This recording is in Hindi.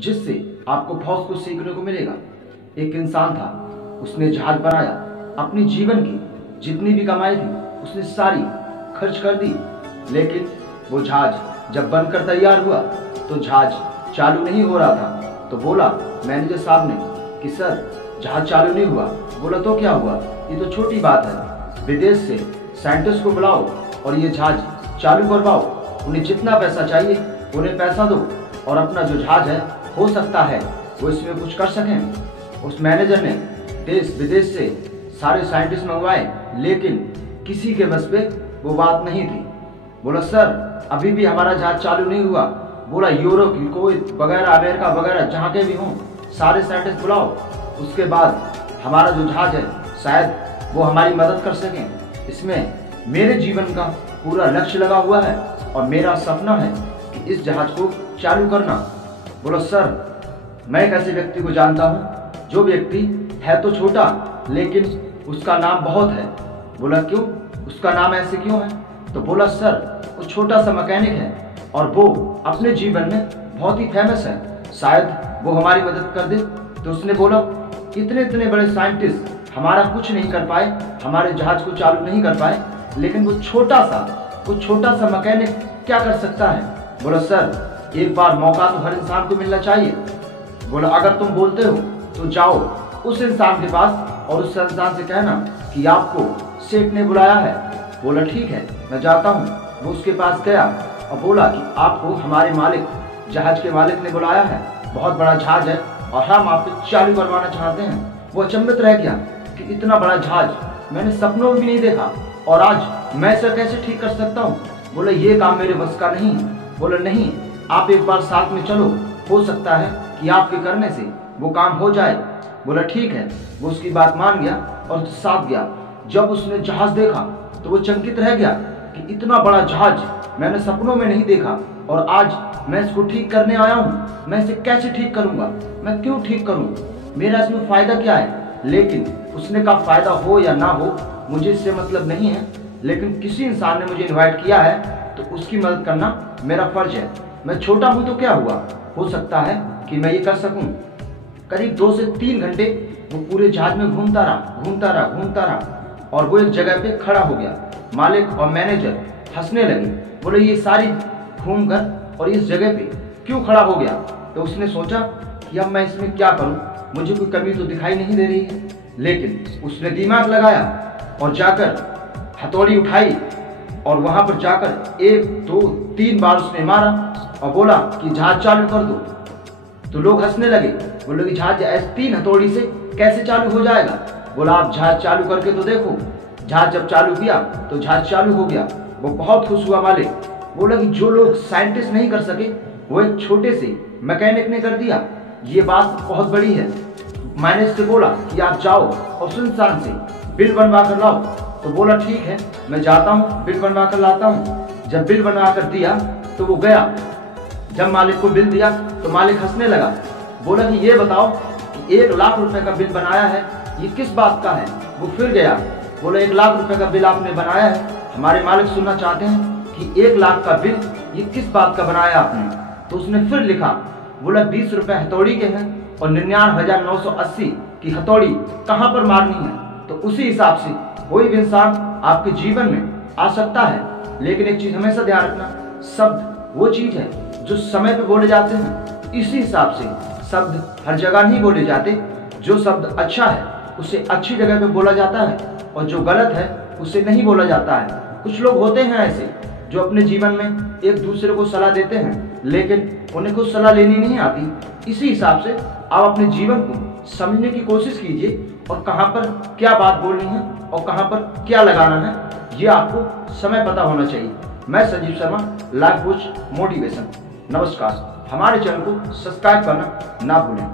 जिससे आपको बहुत कुछ सीखने को मिलेगा। एक इंसान था, उसने जहाज बनाया, अपनी जीवन की जितनी भी कमाई थी उसने सारी खर्च कर दी, लेकिन वो जहाज जब बनकर तैयार हुआ तो जहाज चालू नहीं हो रहा था। तो बोला मैनेजर साहब ने कि सर जहाज चालू नहीं हुआ। बोला तो क्या हुआ, ये तो छोटी बात है, विदेश से साइंटिस्ट को बुलाओ और ये जहाज चालू करवाओ, उन्हें जितना पैसा चाहिए उन्हें पैसा दो और अपना जो जहाज है हो सकता है वो इसमें कुछ कर सकें। उस मैनेजर ने देश विदेश से सारे साइंटिस्ट मंगवाए, लेकिन किसी के बस पे वो बात नहीं थी। बोला सर अभी भी हमारा जहाज चालू नहीं हुआ। बोला यूरोप, कुवैत वगैरह, अमेरिका वगैरह जहाँ के भी हों सारे साइंटिस्ट बुलाओ, उसके बाद हमारा जो जहाज है शायद वो हमारी मदद कर सकें। इसमें मेरे जीवन का पूरा लक्ष्य लगा हुआ है और मेरा सपना है कि इस जहाज को चालू करना। बोला सर मैं एक ऐसे व्यक्ति को जानता हूँ जो व्यक्ति है तो छोटा लेकिन उसका नाम बहुत है। बोला क्यों, उसका नाम ऐसे क्यों है? तो बोला सर वो छोटा सा मैकेनिक है और वो अपने जीवन में बहुत ही फेमस है, शायद वो हमारी मदद कर दे। तो उसने बोला इतने इतने बड़े साइंटिस्ट हमारा कुछ नहीं कर पाए, हमारे जहाज को चालू नहीं कर पाए, लेकिन वो छोटा सा मैकेनिक क्या कर सकता है? बोला सर एक बार मौका तो हर इंसान को मिलना चाहिए। बोला अगर तुम बोलते हो तो जाओ उस इंसान के पास और उस इंसान से कहना कि आपको सेठ ने बुलाया है। बोला ठीक है मैं जाता हूँ। वो उसके पास गया और बोला कि आपको हमारे मालिक, जहाज के मालिक ने बुलाया है, बहुत बड़ा जहाज है और हम आपको चालू करवाना चाहते हैं। वो अचंभित रह गया कि इतना बड़ा जहाज मैंने सपनों में भी नहीं देखा और आज मैं इसे कैसे ठीक कर सकता हूँ? बोला ये काम मेरे बस का नहीं। बोला नहीं, आप एक बार साथ में चलो, हो सकता है कि आपके करने से वो काम हो जाए। बोला ठीक है। वो उसकी बात मान गया और साथ गया। जब उसने जहाज देखा तो वो चकित रह गया कि इतना बड़ा जहाज मैंने सपनों में नहीं देखा और आज मैं इसको ठीक करने आया हूँ। मैं इसे कैसे ठीक करूँगा, मैं क्यों ठीक करूँ, मेरा इसमें फ़ायदा क्या है? लेकिन उसने कहा फ़ायदा हो या ना हो मुझे इससे मतलब नहीं है, लेकिन किसी इंसान ने मुझे इन्वाइट किया है तो उसकी मदद करना मेरा फर्ज है। मैं छोटा हूँ तो क्या हुआ, हो सकता है कि मैं ये कर सकूँ। करीब 2 से 3 घंटे वो पूरे जहाज में घूमता रहा और वो एक जगह पे खड़ा हो गया। मालिक और मैनेजर हंसने लगे। बोले ये सारी घूम कर और इस जगह पे क्यों खड़ा हो गया? तो उसने सोचा कि अब मैं इसमें क्या करूं, मुझे कोई कमी तो दिखाई नहीं दे रही है। लेकिन उसने दिमाग लगाया और जाकर हथौड़ी उठाई और वहां पर जाकर 1 2 3 बार उसने मारा और बोला कि जहाज चालू कर दो। तो लोग हंसने लगे। बोले कि जहाज ऐसे 3 हथौड़ी से कैसे चालू हो जाएगा? बोला आप जहाज चालू करके तो देखो। जहाज जब चालू किया तो जहाज चालू हो गया। वो बहुत खुश हुआ मालिक। बोला कि जो लोग साइंटिस्ट नहीं कर सके वो एक छोटे से मैकेनिक ने कर दिया, ये बात बहुत बड़ी है। मैनेजर से बोला कि आप जाओ और उस इंसान से बिल बनवा कर लाओ। तो बोला ठीक है मैं जाता हूँ, बिल बनवा कर लाता हूँ। जब बिल बनवा कर दिया तो वो गया। जब मालिक को बिल दिया तो मालिक हंसने लगा। बोला कि ये बताओ कि 1 लाख रुपए का बिल बनाया है, ये किस बात का है? वो फिर गया। बोला 1 लाख रुपए का बिल आपने बनाया है, हमारे मालिक सुनना चाहते हैं कि 1 लाख का बिल ये किस बात का बनाया आपने? तो उसने फिर लिखा। बोला 20 रुपए हथौड़ी के हैं और 99,980 की हथौड़ी कहाँ पर मारनी है? तो उसी हिसाब से कोई भी इंसान आपके जीवन में आ सकता है, लेकिन एक चीज हमेशा ध्यान रखना, शब्द वो चीज है जो समय पे बोले जाते हैं। इसी हिसाब से शब्द हर जगह नहीं बोले जाते। जो शब्द अच्छा है उसे अच्छी जगह पे बोला जाता है और जो गलत है उसे नहीं बोला जाता है। कुछ लोग होते हैं ऐसे जो अपने जीवन में एक दूसरे को सलाह देते हैं, लेकिन उन्हें खुद सलाह लेनी नहीं आती। इसी हिसाब से आप अपने जीवन को समझने की कोशिश कीजिए और कहाँ पर क्या बात बोलनी है और कहाँ पर क्या लगाना है, ये आपको समय पता होना चाहिए। मैं Sanjeev Sharma, life coach motivation. नमस्कार। हमारे चैनल को सब्सक्राइब करना ना भूलें।